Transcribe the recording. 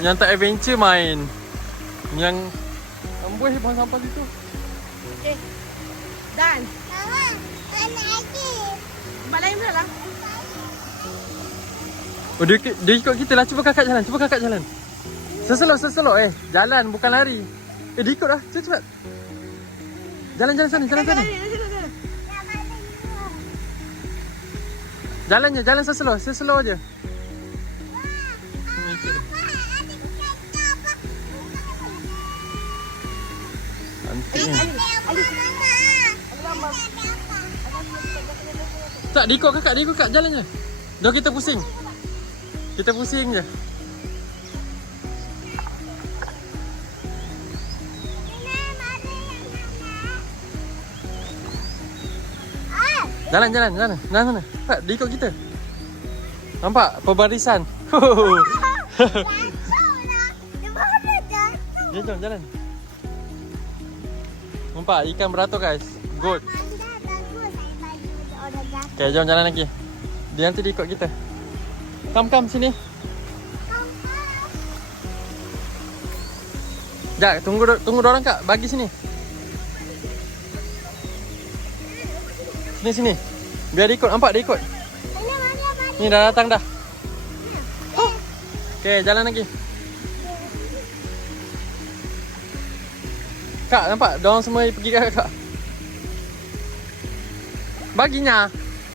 Yang tak adventure main. Yang amboi buang sampah situ. Okay. Dan. Mama, mana lagi? Tempat lain pula lah. Oh, dia ikut kita lah. Cuba kakak jalan. Cuba kakak jalan. Seselok. Jalan bukan lari. Dia ikut lah. Cepat. Jalan sana. Jalan sana. Jalan seselok je. Cantiknya. Tak, dia ikut kakak. Jalan je. Jom kita pusing. Kita pusing je. Jalan sana. Nampak, dia ikut kita. Nampak pembarisan. Dia jom jalan. Nampak ikan beratur guys. Good. Okay, jom jalan lagi. Dia nanti dia ikut kita. Come sini. Sekejap, tunggu dorang kak. Bagi sini. Sini. Biar dia ikut. Nampak dia ikut. Ni dah datang dah. Okay, jalan lagi. Kak, nampak? Diorang semua pergi ke kakak. Baginya.